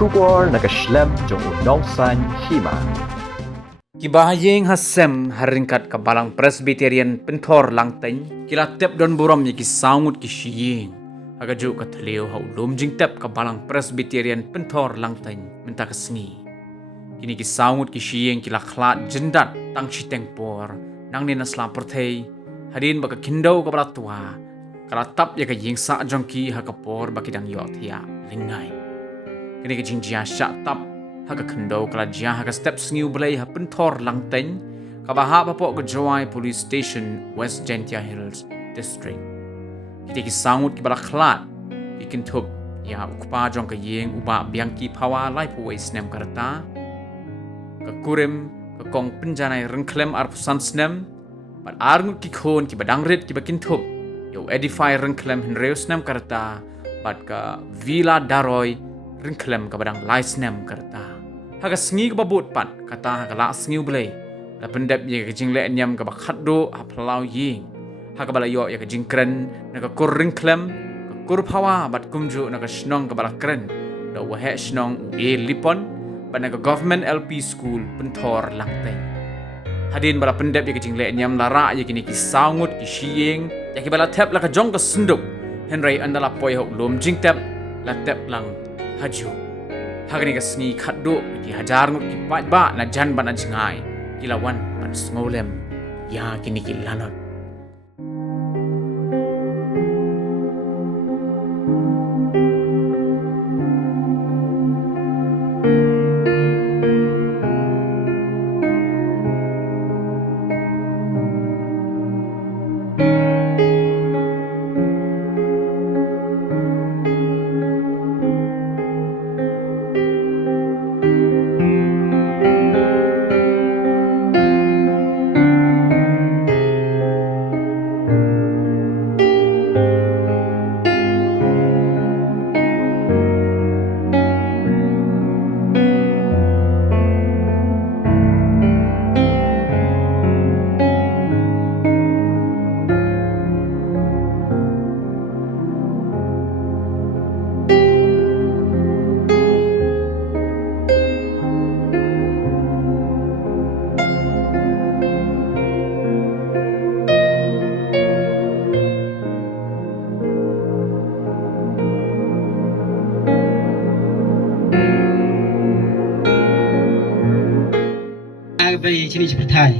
Shubor nakaslem jong unongsan hima. Kibahayeng hasem haringkat kabalang Presbyterian pentor langteng kila tep don buram ki sangut ki shiyeng agaju katleo ha ulum jing tep kabalang Presbyterian pentor langteng menta kesngi kini ki sangut ki shiyeng kila khlat jendat tang chiteng por nang ni naslam perthei hadin baka kindau kabala tua kala tap ya ka yeng sa jongki ha kapor bakidang yo thia lingai kini ki jingjia sha tap haka kendau kala jia haka step sengiu belai ha pentor langteng kabaha bapo ke Joai Police Station West Gentia Hills District kita ki sangut ki balaklat ki kintup ya ukpa jong ke yeng uba biangki pawa lai pu snem karta ke kurim ke kong penjanai rengklem arpusan snem bat arngut ki khon ki badangrit ki bakintup yo edify rengklem henreu snem karta bat ke Villa Daroy rengklem ke badang lai snem karta haga sengi ke babut pat kata haga la sengiu belai la pendep ye ke jingle nyam ke bakhat do aplau ying haga bala yo ye ke jingkren na ke kur ringklem ke kur pawa bat kumju na ke snong ke bala kren do wa he snong e lipon bat na ke government LP school pentor langteng hadin bala pendep ye ke jingle nyam lara ye kini ki sangut ki shiyeng ya ke bala tep la ke jong ke senduk henry andala poi ho lom jing tep la tep lang haju hagani ka sngi khaddo ki hajar ngut ki ba na jan ban ajngai kilawan ban smolem ya kini ki lanot bay chini chperthai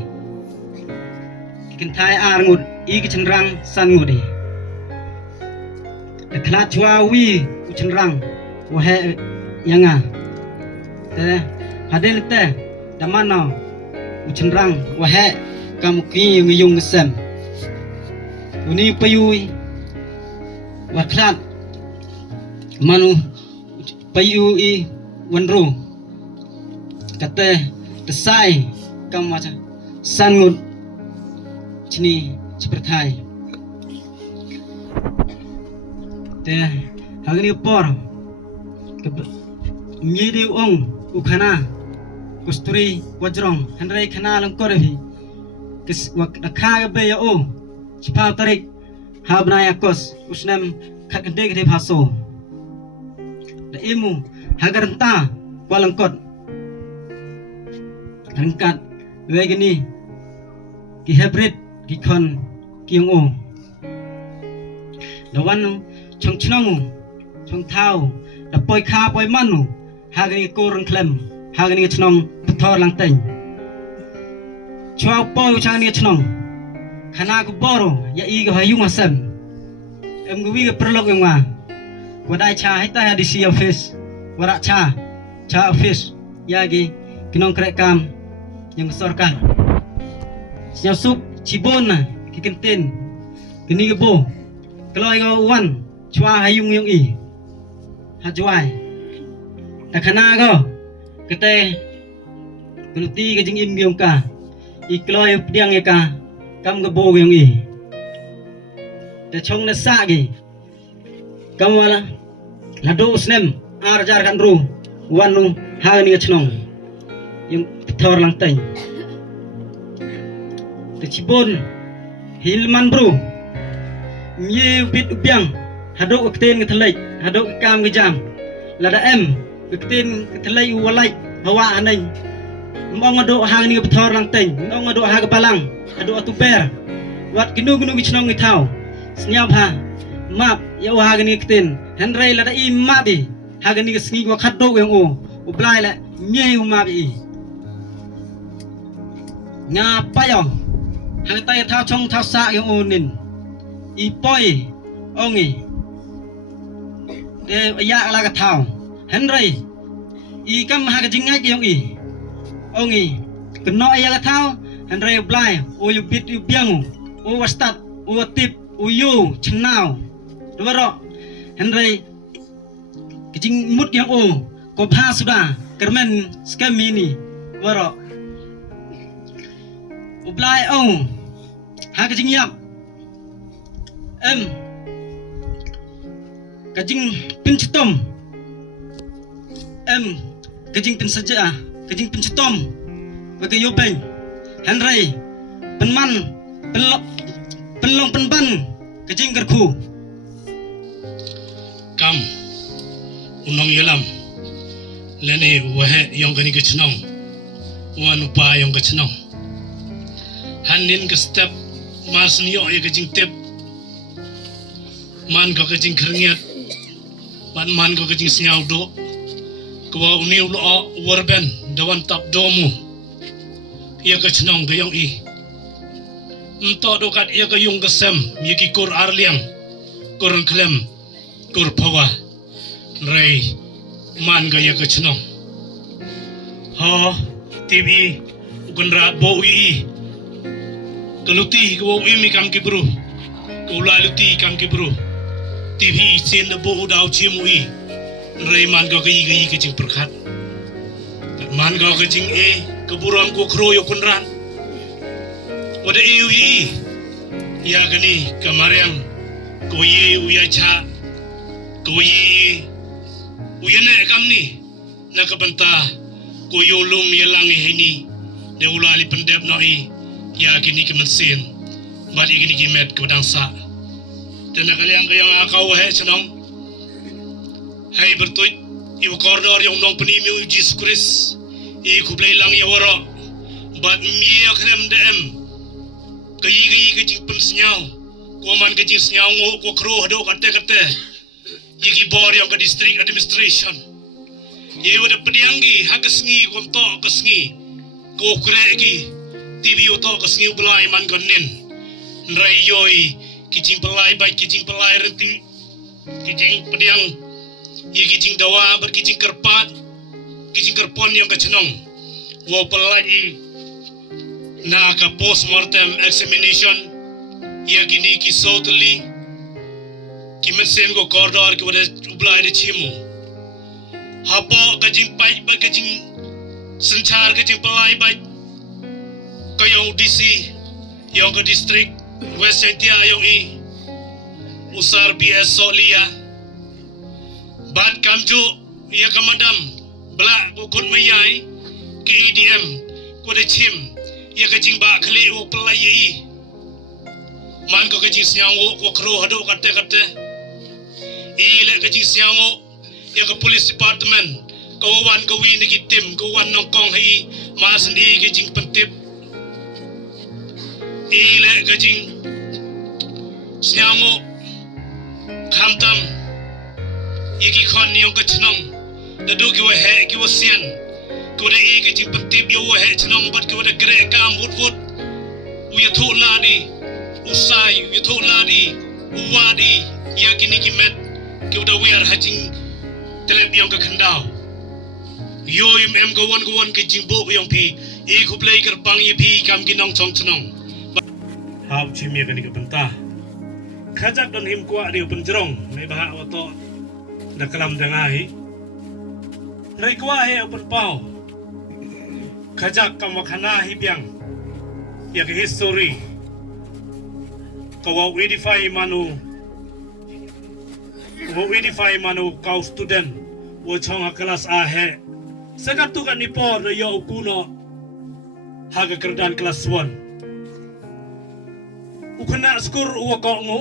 kinthai arngut I kichenrang san ngudi the khlat chwa wi uchenrang wa he yanga te hadel te damano uchenrang wa he kamuki yung sem uni payui wa khlat manu payui wanru kate tesai kamacha sangut chini chperthai te hagni por midi ong ukhana kusturi wajrong hanrai khana lang korehi kis wak akha be ya o chipa tarik habna yakos usnam khakde gde phaso da imu hagarta walangkot angkat wegini ki hybrid ki khon ki ngo dawan chong chnong chong thau da poi kha poi manu hagani ko rang klem hagani chnong thor lang teng chwa poi chang ni chnong khana ko boro ya I ga hayung asam em gwi ga prolog ngwa wadai cha hita ya DC office wara cha office yagi kinong krekam yang sorkan siap sup cibon na kikentin kini gebo kalau igo wan chua hayung yung I hajuai takana go kete keluti ke jing im yung ka ikloy diang ka kam gebo yung I te chong na sa gi kam wala lado snem arjar kan ru wanu hagani chnong yung thor lang tay te cibon hilman bro mye bit upiang hadok okten ngethelek hadok kam ngejam lada em ketin ketelai walai bawa anai mong ado hang ni betor lang teng mong ado ha balang ado atu ber wat ginu gichnong ni thau senyap ha map ya ha ni ketin henrei la da i mabi ha ni sngi wa khaddo yang o blai la nyei mabi nga payong hang tay thao chong thao sa yang o nin i poi ongi de ya la ka thao henrei i kam ha ka jingai yang i ongi keno ya ka thao henrei blai o yu bit yu biang o wastat o tip o yu chnao dwaro henrei kijing mut yang o ko pha sudah kermen skamini waro o blai ong ha ka jing yap kajing pincetom kajing pinsaja kajing pincetom bagi yobeng henrei penman penlong penban kajing kerku kam unong yelam lene wahe yang kani kechnong wan upa yang kechnong hanin ke step mas niyo ye kajing tip man ko kajing kerngiat man ko kajing senyau do ko uniu lo warben dawan tap domu ia kechnong gayong i ento dokat ia kayung kesem yiki kur arliang kurang klem kur pawa rei man gaya kechnong ha tv gunrat bo wi keluti ko wi mi kam ki bro ko laluti kam ki bro tv sen bo dau chimui rei man go gi kecing perkhat man go kecing keburuan ko kroyo kunran wada iwi ya gani kamariam ko ye uya cha ko ye uyane kamni nakabanta ko yolum yalangi hini de ulali pendep noi ya gini kemensin bari gini kimet ko dangsa tena kaliang kayang akau he senong hai bertuit ibu koridor yang nong penimi Jesus Christ i kublai lang ya waro bat miya krem dem kayi kajing pensenyau ko man kajing senyau ngo ko kro hado kate yiki bor yang ke district administration ye wada pedianggi hagasngi ko to kasngi ko kregi tv to kasngi bulai man gonin nrai yoi kijing pelai baik kijing pelai renti kijing pediang ye kijing dawa ber kijing kerpat kijing kerpon yang kechenong wo pelai na ka postmortem examination ya gini ki sotli ki mesen go koridor ki wada ublai de chimu hapo kajing pai ba kajing senchar kajing pelai bai kayong DC yang ke district West Sentia yung i usar BS Solia bad kamju ya kamadam bla kukun mayai ke EDM ko de chim ya kajing ba khali o pelai i man ko kajing snyango ko kro hado kate i le kajing snyango ya ke police department ko wan ko wi ni tim ko wan nong kong hi mas ni kajing pentip i le kajing snyango khamtam yiki khon ni ka chnong da do ki wa he ki wa sian ko de i ki jing patip yo wa he chnong bat ki wa de gre kam vut u ya tho la di usai u ya tho la di u wa di ya ki ni ki met ki wa da we are hajing telep yang ka khandao yo im em go won ki jing bo yang pi i ku play kar pang yi pi kam ki nong chong chnong hau chim ye ka ni ka banta khajak don him kwa di penjerong mai baha wato da kalam dangai rai kwa he open pau khajak kam wakhana hi biang ya ke history kawa edify manu kau student wo chong kelas a he sagatu kan nipo ro yo kuno haga kerdan kelas 1 ukana skur wo ko ngo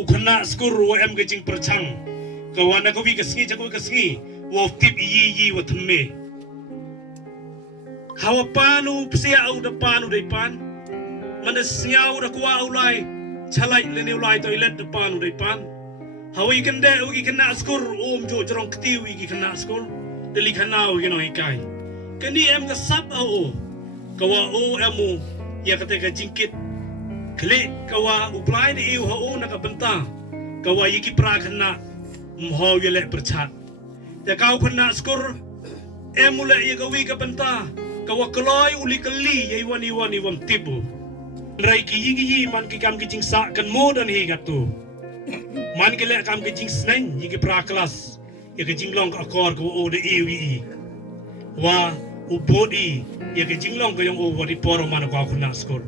ukana skur wo em gajing perchang kawana ko wi kasngi jago kasngi wo tip yi wa tme hawa panu psia au da panu dai pan mana snyau da kwa ulai chalai le ulai toilet da panu dai pan hawa ikan de ugi kena skor jo jorong ktiu igi kena skor deli kana ugi no ikai kani em da sap au kawa emu ya ketika jingkit klik kawa uplai di iu ho na ka benta kawa yiki prakana mho yele berchat ya kau kena skor emule ya kawi ka benta kawa keloi uli keli yai wani wam tibu rai ki yigi man ki kam ki jing sa kan modan hi gatu man ki le kam ki jing sneng yiki praklas ya ki jing long akor ko o de iu wa ubodi ya ki jing long ko yang o wadi poro man ka kena skor